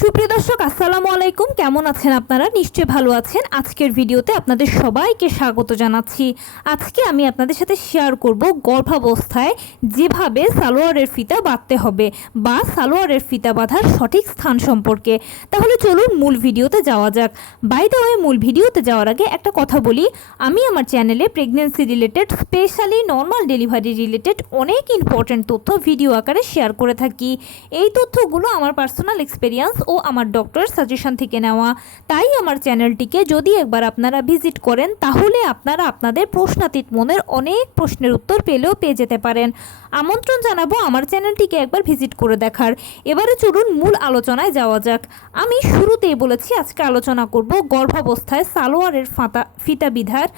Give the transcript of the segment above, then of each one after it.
সুপ্রিয় দর্শক, আসসালামু আলাইকুম। কেমন আছেন আপনারা? নিশ্চয়ই ভালো আছেন। আজকের ভিডিওতে আপনাদের সবাইকে স্বাগত জানাচ্ছি। আজকে আমি আপনাদের সাথে শেয়ার করব গর্ভাবস্থায় যেভাবে সালোয়ারের ফিতা বাঁধতে হবে বা সালোয়ারের ফিতা বাঁধার সঠিক স্থান সম্পর্কে। তাহলে চলুন মূল ভিডিওতে যাওয়া যাক। বাই দ্য ওয়ে, মূল ভিডিওতে যাওয়ার আগে একটা কথা বলি, আমি আমার চ্যানেলে pregnancy related, specially normal delivery related অনেক ইম্পর্ট্যান্ট তথ্য ভিডিও আকারে শেয়ার করে থাকি। এই তথ্যগুলো আমার পার্সোনাল এক্সপেরিয়েন্স ও আমার ডক্টরের সাজেশন থেকে নেওয়া। তাই আমার চ্যানেলটিকে যদি একবার আপনারা ভিজিট করেন তাহলে আপনারা আপনাদের প্রশ্নাতীত মনের অনেক প্রশ্নের উত্তর পেয়ে যেতে পারেন। আমন্ত্রণ জানাবো আমার চ্যানেলটিকে একবার ভিজিট করে দেখার। এবারে চলুন মূল আলোচনায় যাওয়া যাক। আমি শুরুতেই বলেছি আজকে আলোচনা করব গর্ভাবস্থায় সালোয়ারের ফিতা বিধার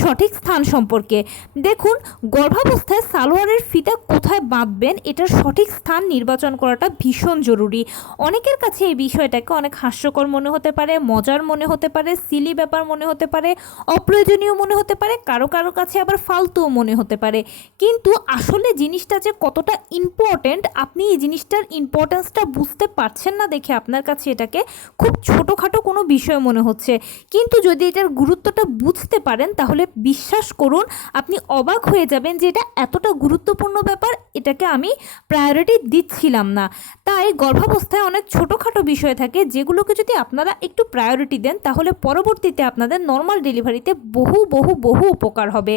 সঠিক স্থান সম্পর্কে। দেখুন, গর্ভাবস্থায় সালোয়ারের ফিতা কোথায় বাঁধবেন এটার সঠিক স্থান নির্বাচন করাটা ভীষণ জরুরি। অনেকের কাছে এই বিষয়টাকে অনেক হাস্যকর মনে হতে পারে, মজার মনে হতে পারে, সিলি ব্যাপার মনে হতে পারে, অপ্রয়োজনীয় মনে হতে পারে, কারো কারো কাছে আবার ফালতুও মনে হতে পারে। কিন্তু আসলে জিনিসটা যে কতটা ইম্পর্ট্যান্ট, আপনি এই জিনিসটার ইম্পর্ট্যান্সটা বুঝতে পারছেন না দেখে আপনার কাছে এটাকে খুব ছোটোখাটো কোনো বিষয় মনে হচ্ছে। কিন্তু যদি এটার গুরুত্বটা বুঝতে পারেন তাহলে বিশ্বাস করুন আপনি অবাক হয়ে যাবেন যে এটা এতটা গুরুত্বপূর্ণ ব্যাপার, এটাকে আমি প্রায়োরিটি দিচ্ছিলাম না। তাই গর্ভাবস্থায় অনেক ছোটোখাটো বিষয় থাকে যেগুলোকে যদি আপনারা একটু প্রায়োরিটি দেন তাহলে পরবর্তীতে আপনাদের নর্মাল ডেলিভারিতে বহু বহু বহু উপকার হবে।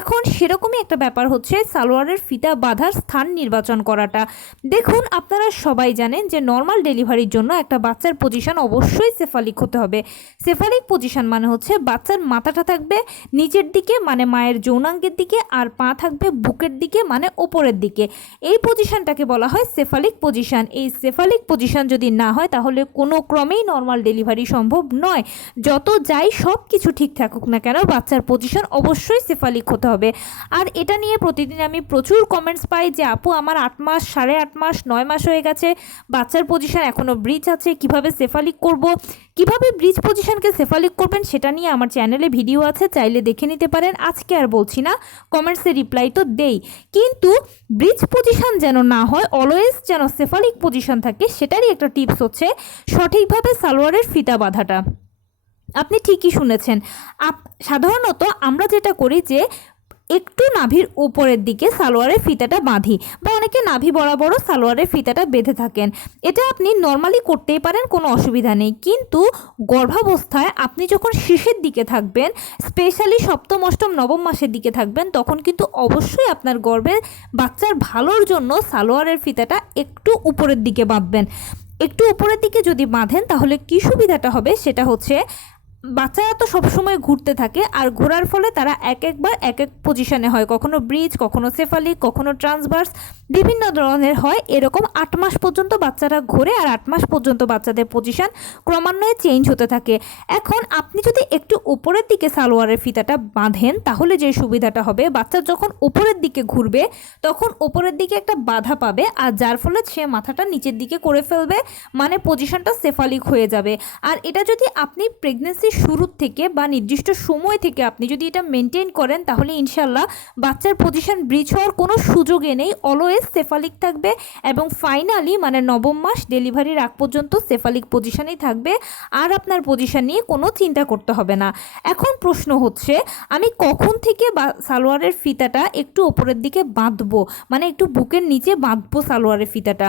এখন সেরকমই একটা ব্যাপার হচ্ছে সালোয়ারের ফিতা বাঁধার স্থান নির্বাচন করাটা। দেখুন, আপনারা সবাই জানেন যে নর্মাল ডেলিভারির জন্য একটা বাচ্চার পজিশন অবশ্যই সেফালিক হতে হবে। সেফালিক পজিশন মানে হচ্ছে বাচ্চার মাথাটা থাকবে নিচের দিকে মানে মায়ের যৌনাঙ্গের দিকে, আর পা থাকবে বুকের দিকে মানে ওপরের দিকে। এই পজিশনটাকে বলা হয় সেফালিক পজিশন। এই সেফালিক পজিশন যদি না হয় তাহলে কোনো ক্রমেই নর্মাল ডেলিভারি সম্ভব নয়। যত যাই সব কিছু ঠিক থাকুক না কেন বাচ্চার পজিশন অবশ্যই সেফালিক হতে হবে। আর এটা নিয়ে প্রতিদিন আমি প্রচুর কমেন্টস পাই যে আপু আমার 8 মাস, 8.5 মাস, 9 মাস হয়ে গেছে, বাচ্চার পজিশন এখনও ব্রিজ আছে, কিভাবে সেফালিক করব। কিভাবে ব্রিজ পজিশনকে সেফালিক করবেন সেটা নিয়ে আমার চ্যানেলে ভিডিও আছে, চাইলে দেখে নিতে পারেন। আজকে আর বলছি না, কমেন্টসে রিপ্লাই তো দেই। কিন্তু ব্রিজ পজিশন যেন না হয়, অলওয়েজ যেন সেফালিক পজিশন থাকে, সেটারই একটা টিপস হচ্ছে সঠিকভাবে সালোয়ারের ফিতা বাঁধাটা। আপনি ঠিকই শুনেছেন। সাধারণত আমরা যেটা করি যে একটু নাভির উপরের দিকে সালোয়ারের ফিতাটা বাঁধি, বা অনেকে নাভি বরাবরও সালোয়ারের ফিতাটা বেঁধে থাকেন। এটা আপনি নর্মালি করতেই পারেন, কোনো অসুবিধা নেই। কিন্তু গর্ভাবস্থায় আপনি যখন শেষের দিকে থাকবেন, স্পেশালি সপ্তম, অষ্টম, নবম মাসের দিকে থাকবেন, তখন কিন্তু অবশ্যই আপনার গর্ভের বাচ্চার ভালোর জন্য সালোয়ারের ফিতাটা একটু উপরের দিকে বাঁধবেন। একটু উপরের দিকে যদি বাঁধেন তাহলে কী সুবিধাটা হবে সেটা হচ্ছে বাচ্চারা তো সবসময় ঘুরতে থাকে, আর ঘোরার ফলে তারা একবার এক এক পজিশনে হয়, কখনো ব্রিজ, কখনো সেফালিক, কখনো ট্রান্সভার্স, বিভিন্ন ধরনের হয়। এরকম 8 মাস পর্যন্ত বাচ্চারা ঘোরে, আর 8 মাস পর্যন্ত বাচ্চাদের পজিশন ক্রমান্বয়ে চেঞ্জ হতে থাকে। এখন আপনি যদি একটু উপরের দিকে সালোয়ারের ফিতাটা বাঁধেন তাহলে যে সুবিধাটা হবে, বাচ্চা যখন উপরের দিকে ঘুরবে তখন উপরের দিকে একটা বাধা পাবে, আর যার ফলে সে মাথাটা নিচের দিকে করে ফেলবে, মানে পজিশনটা সেফালিক হয়ে যাবে। আর এটা যদি আপনি প্রেগনেন্সি শুরুর থেকে বা নির্দিষ্ট সময় থেকে আপনি যদি এটা মেনটেন করেন তাহলে ইনশাল্লাহ বাচ্চার পজিশন ব্রিজ হওয়ার কোনো সুযোগে নেই, অলওয়েজ সেফালিক থাকবে। এবং ফাইনালি মানে নবম মাস ডেলিভারির আগ পর্যন্ত সেফালিক পজিশনেই থাকবে, আর আপনার পজিশন নিয়ে কোনো চিন্তা করতে হবে না। এখন প্রশ্ন হচ্ছে আমি কখন থেকে সালোয়ারের ফিতাটা একটু ওপরের দিকে বাঁধবো, মানে একটু বুকের নিচে বাঁধবো সালোয়ারের ফিতাটা।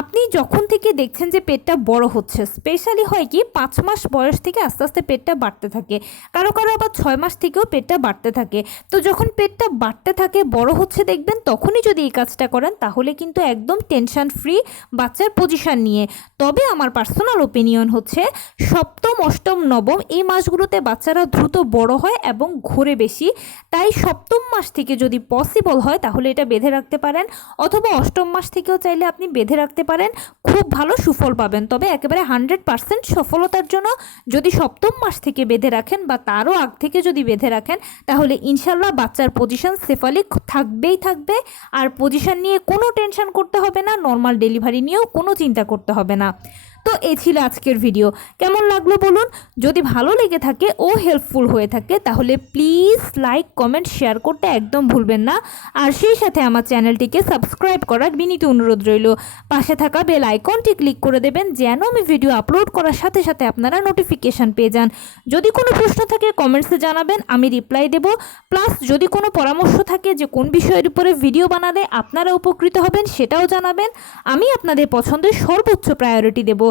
আপনি যখন থেকে দেখছেন যে পেটটা বড় হচ্ছে, স্পেশালি হয় কি 5 মাস বয়স থেকে আস্তে আস্তে পেটটা বাড়তে থাকে, কারো কারো আবার 6 মাস থেকেও পেটটা বাড়তে থাকে। তো যখন পেটটা বাড়তে থাকে, বড় হচ্ছে দেখবেন, তখনই যদি এই কাজটা করেন তাহলে কিন্তু একদম টেনশন ফ্রি বাচ্চার পজিশন নিয়ে। তবে আমার পার্সোনাল ওপিনিয়ন হচ্ছে সপ্তম, অষ্টম, নবম এই মাসগুলোতে বাচ্চারা দ্রুত বড় হয় এবং ঘোরে বেশি। তাই সপ্তম মাস থেকে যদি পসিবল হয় তাহলে এটা বেঁধে রাখতে পারেন, অথবা অষ্টম মাস থেকেও চাইলে আপনি বেঁধে রাখতে পারেন, খুব ভালো সুফল পাবেন। তবে একেবারে 100% সফলতার জন্য যদি সপ্তম মাস থেকে বেঁধে রাখেন বা তারও আগ থেকে যদি বেঁধে রাখেন তাহলে ইনশাল্লাহ বাচ্চার পজিশন সেফালিক থাকবেই থাকবে, আর পজিশন নিয়ে কোনো টেনশন করতে হবে না, নর্মাল ডেলিভারি নিয়েও কোনো চিন্তা করতে হবে না। তো এই ছিল আজকের ভিডিও। কেমন লাগলো বলুন। যদি ভালো লেগে থাকে ও হেল্পফুল হয়ে থাকে তাহলে প্লিজ লাইক কমেন্ট শেয়ার করতে একদম ভুলবেন না। আর সেই সাথে আমার চ্যানেলটিকে সাবস্ক্রাইব করার বিনীত অনুরোধ রইল। পাশে থাকা বেল আইকনটি ক্লিক করে দেবেন যেন আমি ভিডিও আপলোড করার সাথে সাথে আপনারা নোটিফিকেশান পেয়ে যান। যদি কোনো প্রশ্ন থাকে কমেন্টসে জানাবেন, আমি রিপ্লাই দেব। প্লাস যদি কোনো পরামর্শ থাকে যে কোন বিষয়ের উপরে ভিডিও বানালে আপনারা উপকৃত হবেন সেটাও জানাবেন। আমি আপনাদের পছন্দের সর্বোচ্চ প্রায়োরিটি দেব।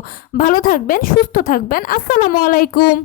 ভালো থাকবেন, সুস্থ থাকবেন। আসসালামু আলাইকুম।